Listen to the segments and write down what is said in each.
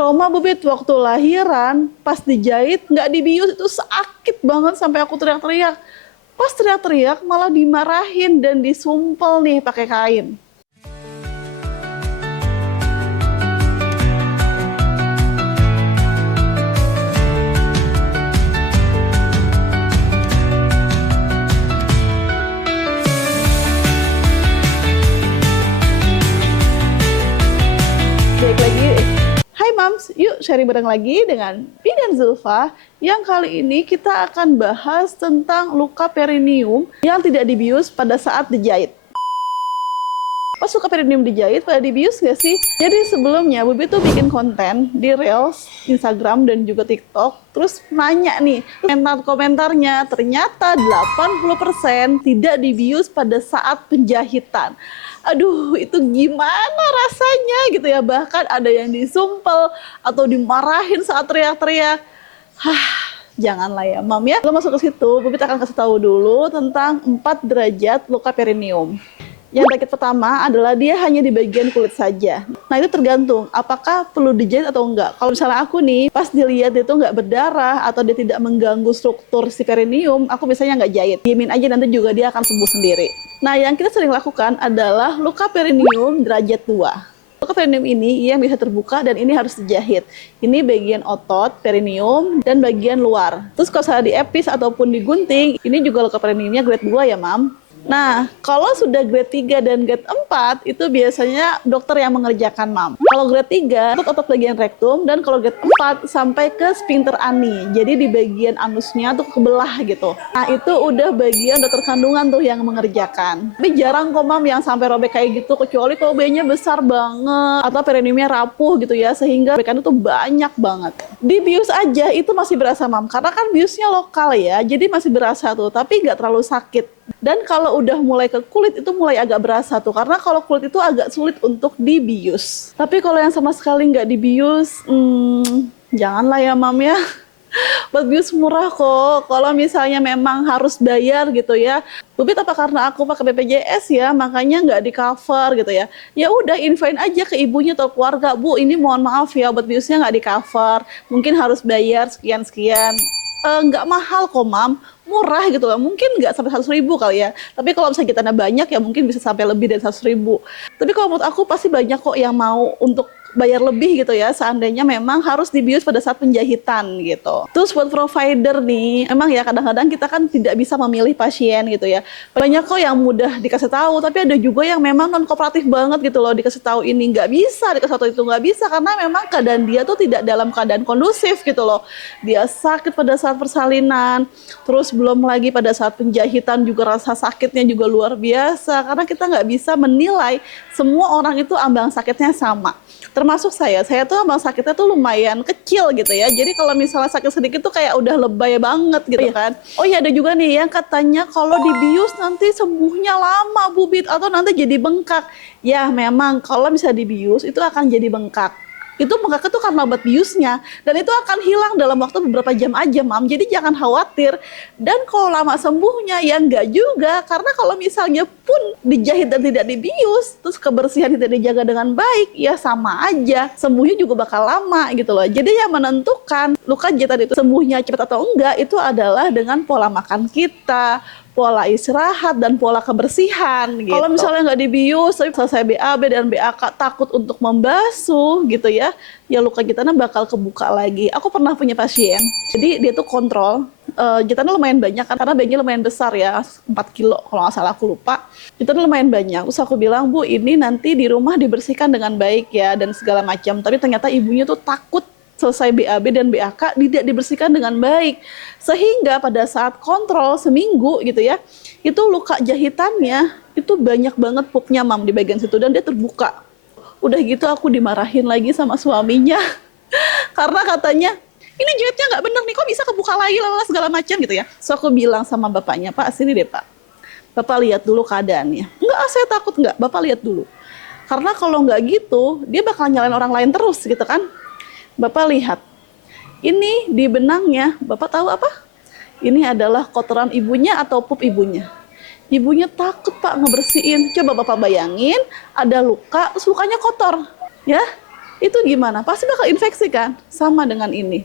trauma bebet waktu lahiran, pas dijahit nggak dibius itu sakit banget sampai aku teriak-teriak. Pas teriak-teriak malah dimarahin dan disumpel nih pakai kain. Baik lagi, hai Mams, yuk sharing bareng lagi dengan Pi dan Zulfa. Yang kali ini kita akan bahas tentang luka perineum yang tidak dibius pada saat dijahit. Pas luka perineum dijahit, pada dibius nggak sih? Jadi sebelumnya Bubi tuh bikin konten di Reels, Instagram, dan juga TikTok. Terus nanya nih, komentar-komentarnya ternyata 80% tidak dibius pada saat penjahitan. Aduh, itu gimana rasanya gitu ya. Bahkan ada yang disumpel atau dimarahin saat teriak-teriak. Janganlah ya, Mam ya. Kalau masuk ke situ, Bubi akan kasih tahu dulu tentang 4 derajat luka perineum. Yang derajat pertama adalah dia hanya di bagian kulit saja. Nah itu tergantung apakah perlu dijahit atau enggak. Kalau misalnya aku nih pas dilihat itu nggak berdarah atau dia tidak mengganggu struktur si perineum, aku biasanya nggak jahit. Diemin aja, nanti juga dia akan sembuh sendiri. Nah yang kita sering lakukan adalah luka perineum derajat 2. Luka perineum ini yang bisa terbuka dan ini harus dijahit. Ini bagian otot, perineum, dan bagian luar. Terus kalau saya diepis ataupun digunting, ini juga luka perineumnya grade 2 ya, Mam. Nah, kalau sudah grade 3 dan grade 4, itu biasanya dokter yang mengerjakan, Mam. Kalau grade 3, otot bagian rektum, dan kalau grade 4 sampai ke sphincter ani. Jadi di bagian anusnya tuh kebelah gitu. Nah, itu udah bagian dokter kandungan tuh yang mengerjakan. Tapi jarang kok, Mam, yang sampai robek kayak gitu, kecuali kalau bayinya besar banget, atau perineumnya rapuh gitu ya, sehingga robekan itu banyak banget. Di bius aja itu masih berasa, Mam, karena kan biusnya lokal ya, jadi masih berasa tuh, tapi nggak terlalu sakit. Dan kalau udah mulai ke kulit itu mulai agak berasa tuh, karena kalau kulit itu agak sulit untuk dibius. Tapi kalau yang sama sekali nggak dibius, janganlah ya, Mam ya. Buat bius murah kok. Kalau misalnya memang harus bayar gitu ya, Bubit apa karena aku pakai BPJS ya, makanya nggak di cover gitu ya. Ya udah infoin aja ke ibunya atau keluarga, Bu ini mohon maaf ya buat biusnya nggak di cover, mungkin harus bayar sekian-sekian. Nggak mahal kok, Mam, murah gitu lah, mungkin nggak sampai 100.000 kali ya, tapi kalau misalnya kita banyak ya mungkin bisa sampai lebih dari 100.000. Tapi kalau menurut aku pasti banyak kok yang mau untuk bayar lebih gitu ya, seandainya memang harus dibius pada saat penjahitan gitu. Terus buat provider nih, emang ya kadang-kadang kita kan tidak bisa memilih pasien gitu ya. Banyak kok yang mudah dikasih tahu, tapi ada juga yang memang non kooperatif banget gitu loh, dikasih tahu ini nggak bisa, dikasih tahu itu nggak bisa, karena memang keadaan dia tuh tidak dalam keadaan kondusif gitu loh. Dia sakit pada saat persalinan, terus belum lagi pada saat penjahitan juga rasa sakitnya juga luar biasa, karena kita nggak bisa menilai semua orang itu ambang sakitnya sama. Termasuk saya tuh ambang sakitnya tuh lumayan kecil gitu ya. Jadi kalau misalnya sakit sedikit tuh kayak udah lebay banget gitu kan. Oh iya, ada juga nih yang katanya kalau dibius nanti sembuhnya lama, Bubit, atau nanti jadi bengkak. Ya memang kalau bisa dibius itu akan jadi bengkak. Itu bengkak itu karena obat biusnya, dan itu akan hilang dalam waktu beberapa jam aja, Mam. Jadi jangan khawatir. Dan kalau lama sembuhnya ya enggak juga, karena kalau misalnya pun dijahit dan tidak dibius, terus kebersihan tidak dijaga dengan baik, ya sama aja, sembuhnya juga bakal lama gitu loh. Jadi yang menentukan luka jahitan itu sembuhnya cepat atau enggak itu adalah dengan pola makan kita, pola istirahat, dan pola kebersihan gitu. Kalau misalnya nggak dibius, tapi selesai BAB dan BAK takut untuk membasuh gitu ya, ya luka jahitannya bakal kebuka lagi. Aku pernah punya pasien, jadi dia tuh kontrol, jahitannya lumayan banyak kan, karena bayinya lumayan besar ya, 4 kilo kalau nggak salah, aku lupa. Jahitannya lumayan banyak, terus aku bilang, Bu ini nanti di rumah dibersihkan dengan baik ya, dan segala macam. Tapi ternyata ibunya tuh takut selesai BAB dan BAK tidak dibersihkan dengan baik, sehingga pada saat kontrol seminggu gitu ya, itu luka jahitannya itu banyak banget pupnya, Mam, di bagian situ, dan dia terbuka. Udah gitu aku dimarahin lagi sama suaminya karena katanya ini jahitnya nggak bener nih, kok bisa kebuka lagi lala segala macam gitu ya. So aku bilang sama bapaknya, Pak sini deh Pak, Bapak lihat dulu keadaannya. Enggak, saya takut enggak, Bapak lihat dulu, karena kalau nggak gitu dia bakal nyalain orang lain terus gitu kan. Bapak lihat, ini di benangnya, Bapak tahu apa? Ini adalah kotoran ibunya atau pup ibunya. Ibunya takut, Pak, ngebersihin. Coba Bapak bayangin, ada luka, terus lukanya kotor. Ya, itu gimana? Pasti bakal infeksi kan? Sama dengan ini.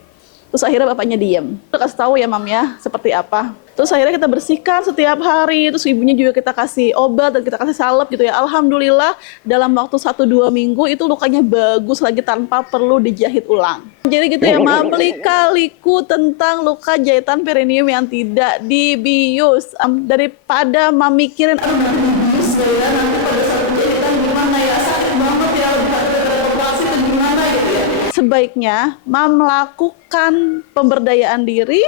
Terus akhirnya bapaknya diem. Udah kasih tahu ya mam ya, seperti apa. Terus akhirnya kita bersihkan setiap hari, terus ibunya juga kita kasih obat dan kita kasih salep gitu ya. Alhamdulillah dalam waktu 1-2 minggu itu lukanya bagus lagi tanpa perlu dijahit ulang. Jadi gitu ya mam, lika-liku tentang luka jahitan perineum yang tidak dibius. Daripada mam mikirin, aduh nanti dibius ya, nanti pada saat jahitan gimana ya, sakit banget ya, operasi itu gimana gitu ya. Sebaiknya mam melakukan pemberdayaan diri,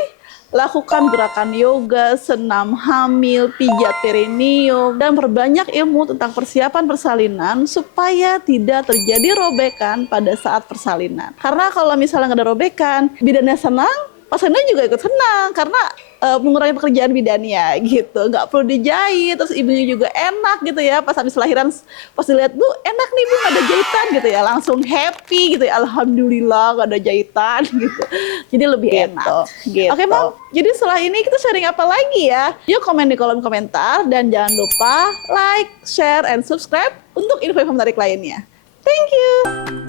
lakukan gerakan yoga, senam hamil, pijat perineum, dan perbanyak ilmu tentang persiapan persalinan supaya tidak terjadi robekan pada saat persalinan. Karena kalau misalnya nggak ada robekan, bidannya senang, pasangannya juga ikut senang karena mengurangi pekerjaan bidannya gitu, nggak perlu dijahit, terus ibunya juga enak gitu ya, pas habis lahiran pas dilihat, Bu enak nih Bu nggak ada jahitan gitu ya, langsung happy gitu ya, alhamdulillah nggak ada jahitan gitu, jadi lebih enak gitu. Oke Mam, jadi setelah ini kita sharing apa lagi ya, yuk komen di kolom komentar dan jangan lupa like, share, and subscribe untuk info-info menarik lainnya. Thank you.